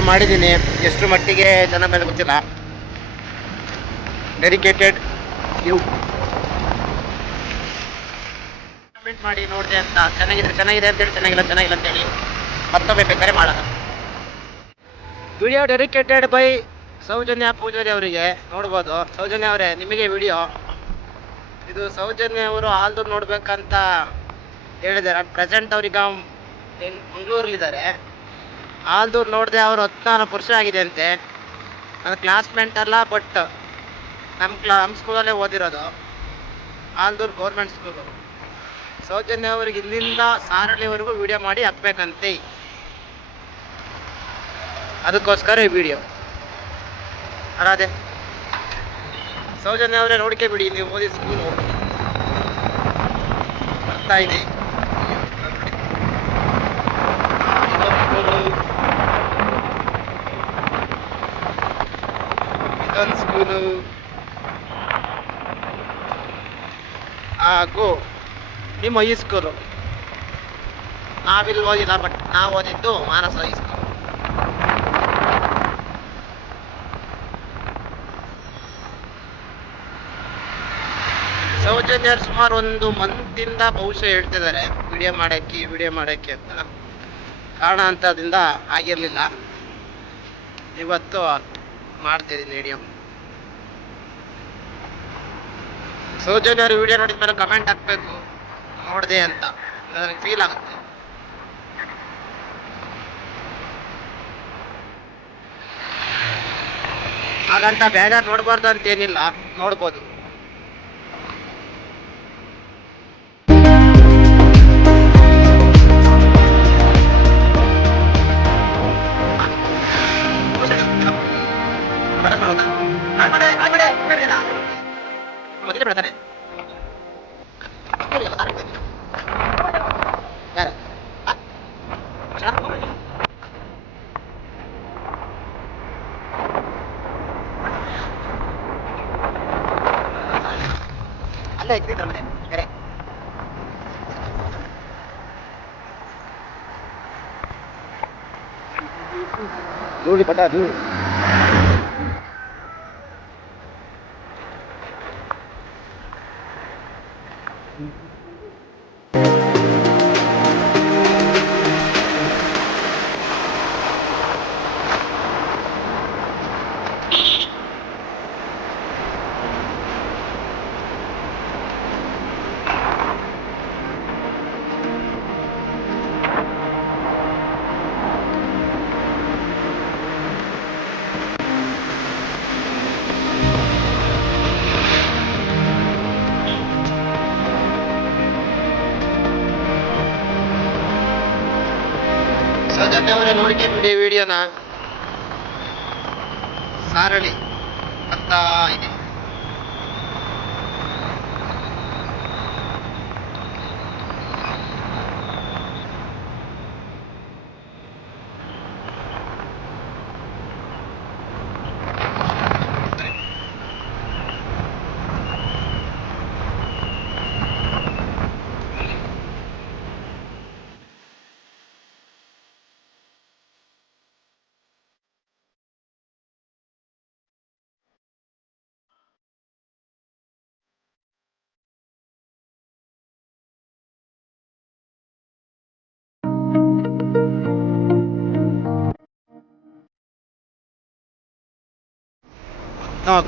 ಮಾಡಿದ್ದೀನಿ. ಎಷ್ಟು ಮಟ್ಟಿಗೆ ಜನ ಮೇಲೆ ಗೊತ್ತಿಲ್ಲ. ಡೆಡಿಕೇಟೆಡ್ ಯು ಕಮೆಂಟ್ ಮಾಡಿ ನೋಡಿದೆ ಅಂತ ಚೆನ್ನಾಗಿದೆ ಅಂತೇಳಿ, ಚೆನ್ನಾಗಿಲ್ಲ ಅಂತೇಳಿ ಮತ್ತೊಮ್ಮೆ ಬೇಕಾದ್ರೆ ಮಾಡೋಣ. Video dedicated by Soujanya Poojari ಅವರಿಗೆ. ನೋಡ್ಬೋದು ಸೌಜನ್ಯ ಅವರೇ, ನಿಮಗೆ ವಿಡಿಯೋ ಇದು. ಸೌಜನ್ಯ ಅವರು ಆಲ್ದು ನೋಡ್ಬೇಕಂತ ಹೇಳಿದ್ದಾರೆ. ಪ್ರೆಸೆಂಟ್ ಅವ್ರೀಗ ಮಂಗಳೂರಲ್ಲಿದ್ದಾರೆ. ಆಲ್ದೂರು ನೋಡಿದೆ, ಅವರು 14 ವರ್ಷ ಆಗಿದೆ ಅಂತೆ. ನನ್ನ ಕ್ಲಾಸ್ಮೇಟ್ ಅಲ್ಲ, ಬಟ್ ನಮ್ಮ ಸ್ಕೂಲಲ್ಲೇ ಓದಿರೋದು. Aldur government school. ಸೌಜನ್ಯ ಅವ್ರಿಗೆ ಇಲ್ಲಿಂದ ಸಾರಳ್ಳಿವರೆಗೂ ವಿಡಿಯೋ ಮಾಡಿ ಹಾಕ್ಬೇಕಂತೆ. ಅದಕ್ಕೋಸ್ಕರ ಈ ವಿಡಿಯೋ. ಅದೇ ಸೌಜನ್ಯ ಅವರೇ, ನೋಡ್ಕೆ ಬಿಡಿ, ನೀವು ಓದಿ ಸ್ಕೂಲು ಬರ್ತಾ ಇದೆ. ಇದೊಂದು ಸ್ಕೂಲು ಹಾಗೂ ನಿಮ್ಮ ಈ ಸ್ಕೂಲು. ನಾವಿಲ್ಲಿ ಓದಿಲ್ಲ, ಬಟ್ ನಾವು ಓದಿದ್ದು ಮಾನಸ ಹೈ ಸ್ಕೂಲ್. ಸೌಜನ್ಯ ಸುಮಾರು 1 ಮಂತಿಂದ ಬಹುಶಃ ಹೇಳ್ತಿದ್ದಾರೆ ವಿಡಿಯೋ ಮಾಡಕ್ಕೆ ಅಂತ. ಕಾರಣಾಂತರದಿಂದ ಆಗಿರಲಿಲ್ಲ. ಇವತ್ತು ಮಾಡ್ತಿದ್ದೀನಿ ವಿಡಿಯೋ. ಸೌಜನ್ಯ ಅವರು ವಿಡಿಯೋ ನೋಡಿದ ಮೇಲೆ ಕಮೆಂಟ್ ಹಾಕ್ಬೇಕು, ನೋಡಿದೆ ಅಂತ. ನನಗೆ ಫೀಲ್ ಆಗುತ್ತೆ. ಹಾಗಂತ ಬೇಗ ನೋಡ್ಬಾರ್ದು ಅಂತೇನಿಲ್ಲ, ನೋಡ್ಬೋದು. ಮೊದಲೇ ಬಿಡ್ತಾನೆ ಅಲ್ಲೇ ಇದ್ದಿದ್ರ ಮನೆ ಬೇರೆ. ನೋಡಿ ಪಟ ಅದು ಸೌಜನ್ಯವರೇ, ನೋಡಿಕೆ ಬಿಡಿ ವಿಡಿಯೋನ. ಸಾರಳಿ ಬರ್ತಾ ಇದೆ.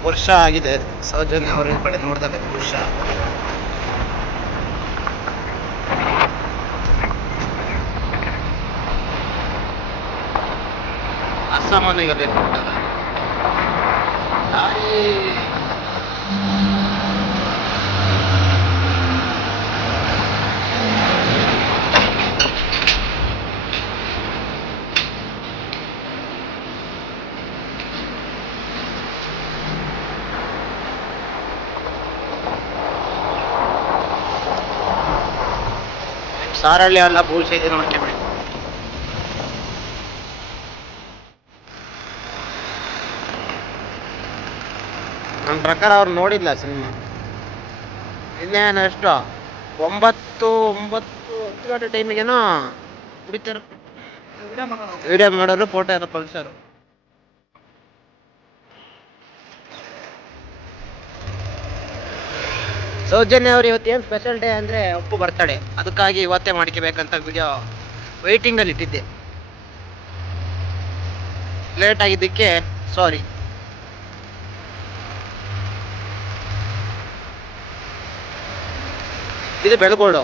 ವರ್ಷ ಆಗಿದೆ ಸೌಜನ್ಯ ಅವರ ಕಡೆ ನೋಡಿದಾಗ. ವರ್ಷ ಅಸಾಮಾನ್ಯದಲ್ಲಿ ಸಾರಳ್ಳಿ ಅಲ್ಲ, ಭೂಷ ಇದೆ, ನೋಡ್ಕೆ ಬಿಡಿ. ನನ್ನ ಪ್ರಕಾರ ಅವ್ರು ನೋಡಿಲ್ಲ ಸಿನಿಮಾ. ಇನ್ನೇನು ಎಷ್ಟು 9 10 ಗಂಟೆ ಟೈಮಿಗೇನೋ ಕುಡಿತಾರೆ. ವಿಡಿಯೋ ಮಾಡೋರು, ಫೋಟೋ ಎಲ್ಲ ಕಳ್ಸೋರು. ಸೌಜನ್ಯ ಅವ್ರು ಇವತ್ತೇನು ಸ್ಪೆಷಲ್ ಡೇ ಅಂದರೆ ಅಪ್ಪು ಬರ್ತಡೆ, ಅದಕ್ಕಾಗಿ ಇವತ್ತೇ ಮಾಡ್ಕೋಬೇಕಂತ ವಿಡಿಯೋ ವೆಯ್ಟಿಂಗಲ್ಲಿ ಇಟ್ಟಿದ್ದೆ. ಲೇಟ್ ಆಗಿದ್ದಕ್ಕೆ ಸಾರಿ. ಇದು ಬೆಳಗೋಡು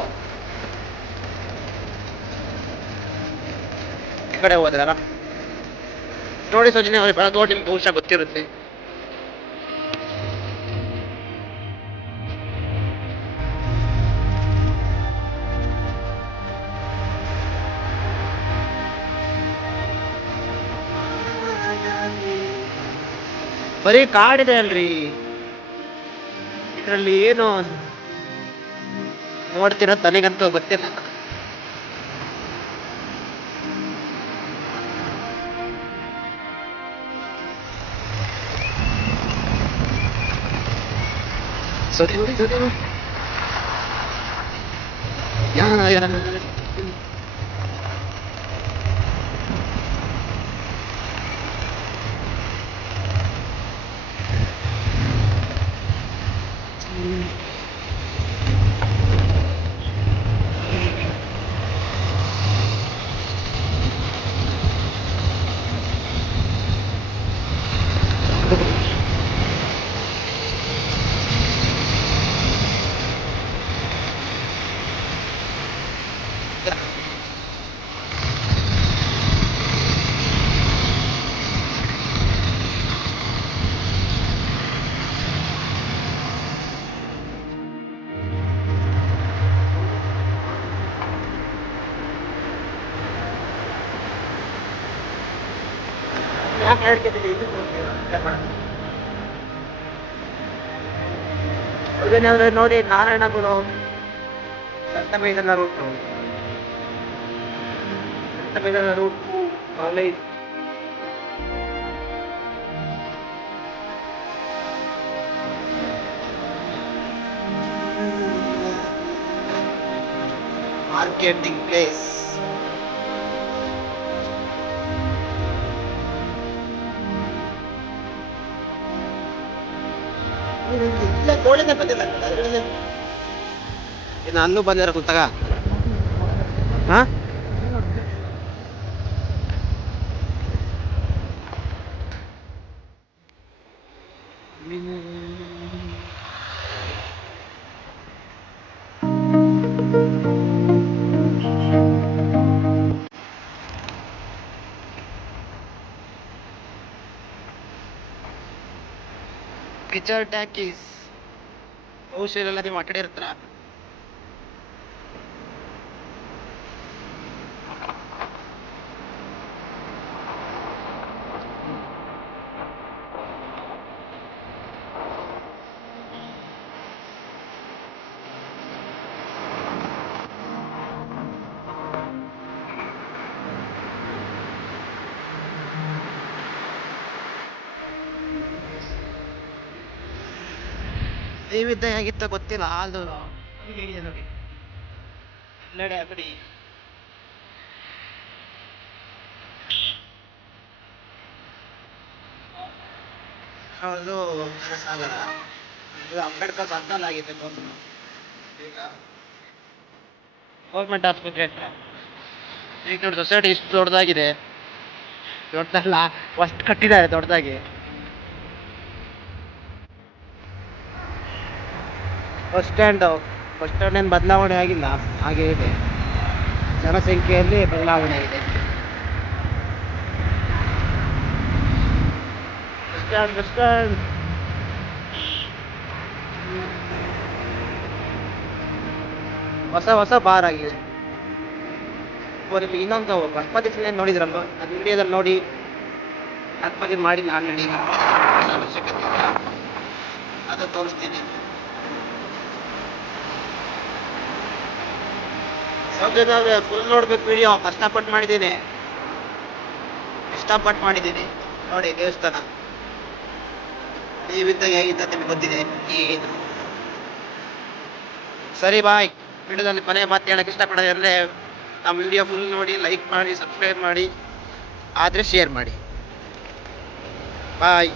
ಈ ಕಡೆ ಹೋದ್ರಲ್ಲ ನೋಡಿ. ಸೌಜನ್ಯ ಅವ್ರಿಗೆ ಬೆಳಗೋಡು ನಿಮ್ಗೆ ಬಹುಶಃ ಗೊತ್ತಿರುತ್ತೆ. ಬರೀ ಕಾಡಿದೆ ಅಲ್ರಿ, ಇದರಲ್ಲಿ ಏನು ನೋಡ್ತೀರ ತನಗಂತೂ ಗೊತ್ತಿಲ್ಲ. ಸರಿ ನೋಡಿ, ನಾರಾಯಣಗುರು ಸಪ್ತಮೈದನ ರೂಟು ಕಾಲೇಜ್ ಮಾರ್ಕೆಟಿಂಗ್ ಪ್ಲೇಸ್. ಇನ್ನು ಅಲ್ಲೂ ಬಂದಿರ ಕೂತಾಗ ಪಿಕ್ಚರ್ ಟ್ಯಾಕೀಸ್ ಬಹುಶಃ ನೀವು ಅಟಡೆ ಇರ್ತಾರ. ನೈವೇದ್ಯ ಹೇಗಿತ್ತ ಗೊತ್ತಿಲ್ಲ. ಹಾಲು ಹೇಗಿದೆ ನೋಡಿ, ನಡೆ ಬಿಡಿ. ಅದು ಆಗಲ್ಲ, ಇದು ಅಂಬೇಡ್ಕರ್ ಸರ್ಕಲ್ ಆಗಿದೆ. ಗೌರ್ಮೆಂಟ್ ಆಸ್ಪತ್ರೆ ಈಗ ನೋಡಿ, ಸೊಸೈಟಿ ಇಷ್ಟು ದೊಡ್ಡದಾಗಿದೆ. ದೊಡ್ಡದಲ್ಲ, ಫಸ್ಟ್ ಕಟ್ಟಿದ್ದಾರೆ ದೊಡ್ಡದಾಗಿ. ಬಸ್ ಸ್ಟ್ಯಾಂಡ್ ಏನು ಬದಲಾವಣೆ ಆಗಿಲ್ಲ, ಹಾಗೆ ಇದೆ. ಜನಸಂಖ್ಯೆಯಲ್ಲಿ ಬದಲಾವಣೆ ಇದೆ. ಬಸ್ ಸ್ಟ್ಯಾಂಡ್ ಹೊಸ ಬಾರ್ ಆಗಿದೆ. ಇನ್ನೊಂದು ಗಣಪತಿ ಸಿನಿಮಾ ನೋಡಿದ್ರಲ್ವ, ಅದು ವಿಡಿಯೋದಲ್ಲಿ ನೋಡಿ. ಗಣಪತಿ ಮಾಡಿ ಆಲ್ರೆಡಿ ಅವಶ್ಯಕತೆ ಇಲ್ಲ, ಅದು ತೋರಿಸ್ತೀನಿ. ಫುಲ್ ನೋಡ್ಬೇಕು ವಿಡಿಯೋ, ಕಷ್ಟಪಟ್ಟು ಮಾಡಿದ್ದೀನಿ ನೋಡಿ. ದೇವಸ್ಥಾನ ನೀವಿದ್ದಾಗ ಹೇಗಿದ್ದ ನಿಮ್ಗೆ ಗೊತ್ತಿದೆ. ಏನು ಸರಿ ಬಾಯ್. ವಿಡಿಯೋದಲ್ಲಿ ಕೊನೆ ಮಾತು ಹೇಳಕ್ಕೆ ಇಷ್ಟಪಡೋದ್ರೆ ನಮ್ಮ ವಿಡಿಯೋ ಫುಲ್ ನೋಡಿ, ಲೈಕ್ ಮಾಡಿ, ಸಬ್ಸ್ಕ್ರೈಬ್ ಮಾಡಿ, ಆದರೆ ಶೇರ್ ಮಾಡಿ. ಬಾಯ್.